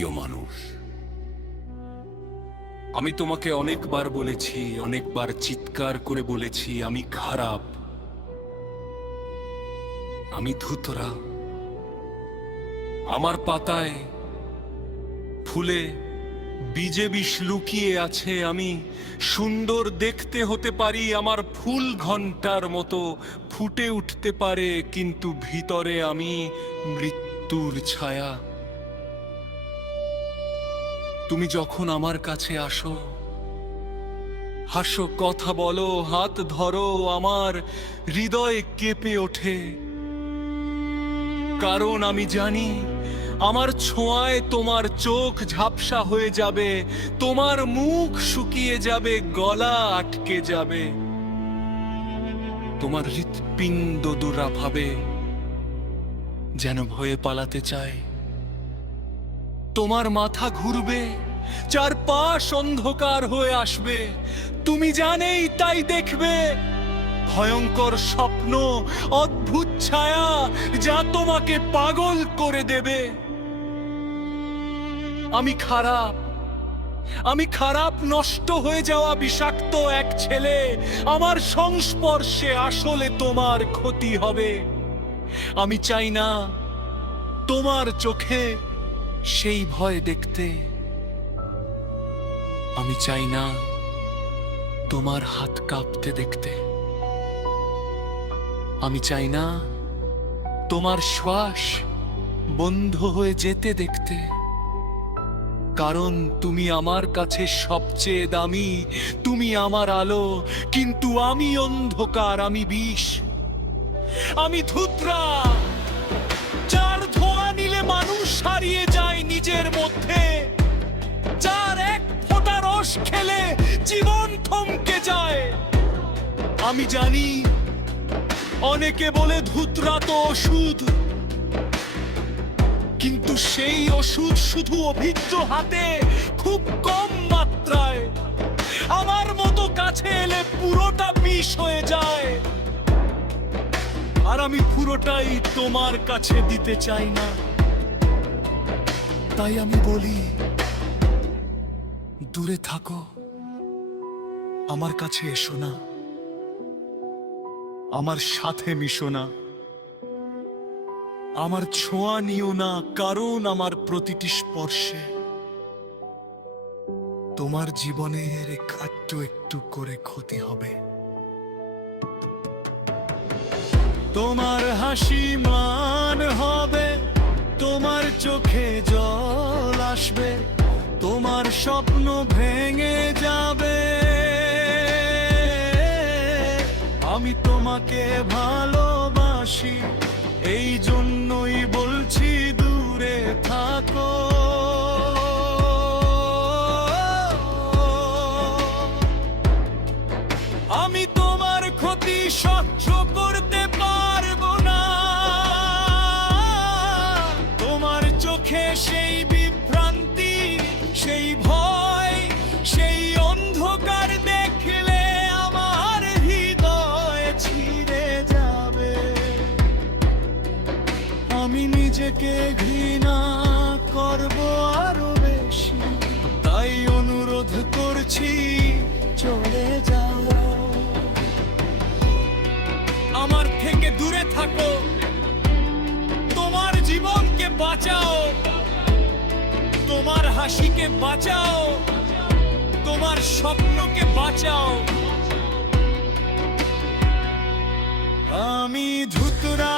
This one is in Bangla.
প্রিয় মানুষ, আমি তোমাকে অনেকবার বলেছি, অনেকবার চিৎকার করে বলেছি আমি খারাপ, আমি ধুতরা। আমার পাতায় ফুলে বীজে বিষ লুকিয়ে আছে। আমি সুন্দর দেখতে হতে পারি, আমার ফুল ঘন্টার মতো ফুটে উঠতে পারে, কিন্তু ভিতরে আমি মৃত্যুর ছায়া। তুমি যখন আমার কাছে আসো, হাসো, কথা বলো, হাত ধরো, আমার হৃদয় কেঁপে ওঠে। কারণ আমি জানি আমার ছোঁয়ায় তোমার চোখ ঝাপসা হয়ে যাবে, তোমার মুখ শুকিয়ে যাবে, গলা আটকে যাবে, তোমার হৃৎপিণ্ড দুরাভাবে যেন ভয়ে পালাতে চায়। তোমার মাথা ঘুরবে, চারপাশ অন্ধকার হয়ে আসবে, তুমি জানেই তাই দেখবে ভয়ঙ্কর স্বপ্ন, অদ্ভুত ছায়া যা তোমাকে পাগল করে দেবে। আমি খারাপ, নষ্ট হয়ে যাওয়া বিষাক্ত এক ছেলে। আমার সংস্পর্শে আসলে তোমার ক্ষতি হবে। আমি চাই না তোমার চোখে সেই ভয় দেখতে। আমি চাই না তোমার হাত কাঁপতে দেখতে। আমি চাই না তোমার শ্বাস বন্ধ হয়ে যেতে দেখতে। কারণ তুমি আমার কাছে সবচেয়ে দামি, তুমি আমার আলো, কিন্তু আমি অন্ধকার, আমি বিষ, আমি ধুতরা, যার ধোঁয়া নিলে মানুষ হারিয়ে যায় নিজের মধ্যে, যার এক ফোঁটা রস খেলে জীবন থমকে যায়। আমি জানি অনেকে বলে ধুতরা তো ওষুধ, কিন্তু সেই ওষুধ শুধু অভিজ্ঞ হাতে, খুব কম মাত্রায়। আমার মতো কাছে এলে পুরোটা বিষ হয়ে যায়, আর আমি পুরোটাই তোমার কাছে দিতে চাই না। তাই আমি বলি, দূরে থাকো, আমার কাছে এসো না, আমার সাথে মিশো না, আমার ছোঁয়া নিও না। কারণ আমার প্রতিটি স্পর্শে তোমার জীবনের একটু একটু করে ক্ষতি হবে। তোমার হাসি মান হবে, তোমার চোখে জল আসবে, তোমার স্বপ্ন ভেঙে যাবে। আমি তোমাকে ভালোবাসি, এই জন্যই বলছি দূরে থাকো। আমি তোমার ক্ষতি সহ্য করতে পারবো না। তোমার চোখে সেই বিভ্রান্তি, সেই ভয়, সেই অন্ধকার দেখলে আমার হৃদয় ছিঁড়ে যাবে। আমি নিজেকে ঘৃণা করব আরো বেশি, তাই অনুরোধ করছি চলে যাও। আমার থেকে দূরে থাকো, তোমার জীবনকে বাঁচাও, তোমার হাসিকে বাঁচাও, তোমার স্বপ্নকে বাঁচাও। আমি ধুতরা